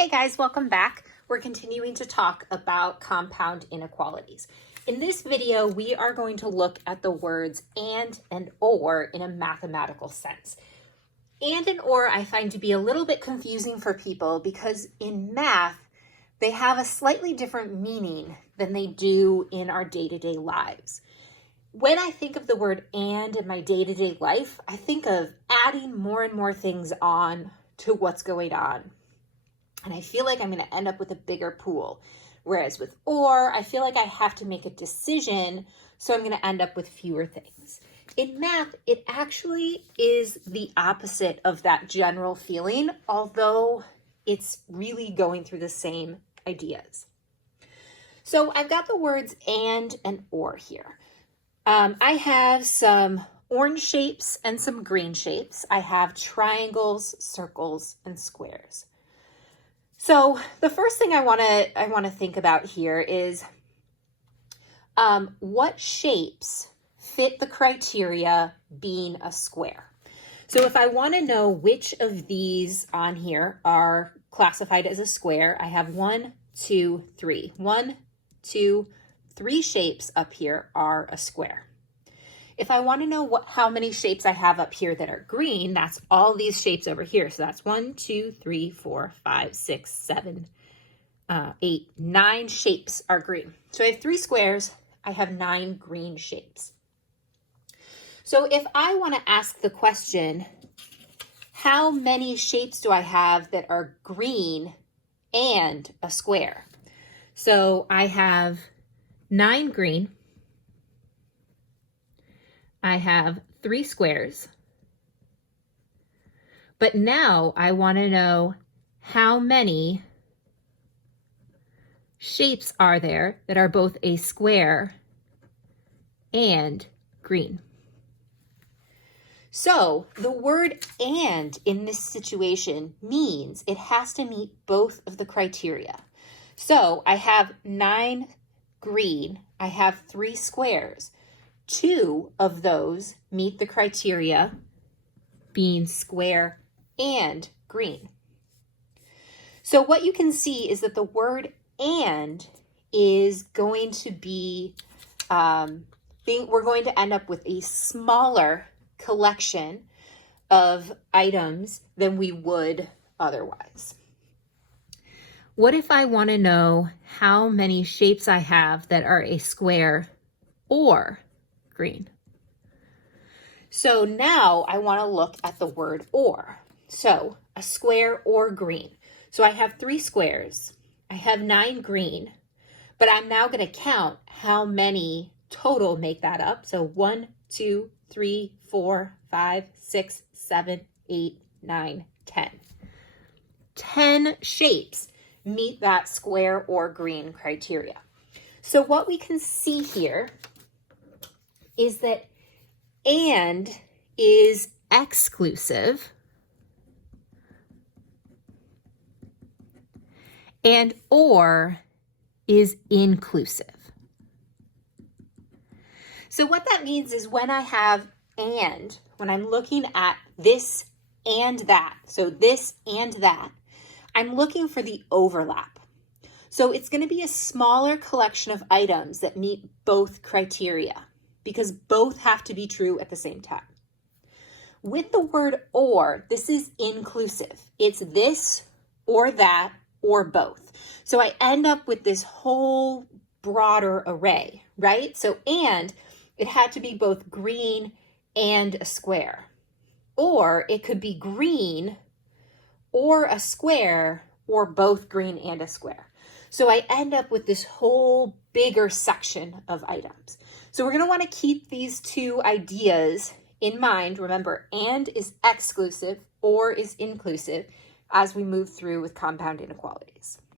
Hey guys, welcome back. We're continuing to talk about compound inequalities. In this video, we are going to look at the words and or in a mathematical sense. And or I find to be a little bit confusing for people because in math, they have a slightly different meaning than they do in our day-to-day lives. When I think of the word and in my day-to-day life, I think of adding more and more things on to what's going on. And I feel like I'm going to end up with a bigger pool. Whereas with or, I feel like I have to make a decision, so I'm going to end up with fewer things. In math, it actually is the opposite of that general feeling, although it's really going through the same ideas. So I've got the words and or here. I have some orange shapes and some green shapes. I have triangles, circles, and squares. So the first thing I want to think about here is what shapes fit the criteria being a square. So if I want to know which of these on here are classified as a square, I have 1, 2, 3. 1, 2, 3 shapes up here are a square. If I want to know how many shapes I have up here that are green, that's all these shapes over here. So that's 1, 2, 3, 4, 5, 6, 7, 8, 9 shapes are green. So I have 3 squares. I have 9 green shapes. So if I want to ask the question, how many shapes do I have that are green and a square? So I have 9 green. I have 3 squares, but now I want to know how many shapes are there that are both a square and green. So the word and in this situation means it has to meet both of the criteria. So I have 9 green, I have 3 squares. 2 of those meet the criteria being square and green. So what you can see is that the word and is going to be, we're going to end up with a smaller collection of items than we would otherwise. What if I want to know how many shapes I have that are a square or green? So now I want to look at the word or. So a square or green. So I have 3 squares. I have 9 green, but I'm now going to count how many total make that up. So 1, 2, 3, 4, 5, 6, 7, 8, 9, 10. 10 shapes meet that square or green criteria. So what we can see here is that and is exclusive and or is inclusive. So what that means is when I have and, when I'm looking at this and that, so this and that, I'm looking for the overlap. So it's going to be a smaller collection of items that meet both criteria, because both have to be true at the same time. With the word or, this is inclusive. It's this or that or both. So I end up with this whole broader array, right? So and it had to be both green and a square. Or it could be green or a square or both green and a square. So I end up with this whole bigger section of items. So we're going to want to keep these 2 ideas in mind. Remember, and is exclusive, or is inclusive, as we move through with compound inequalities.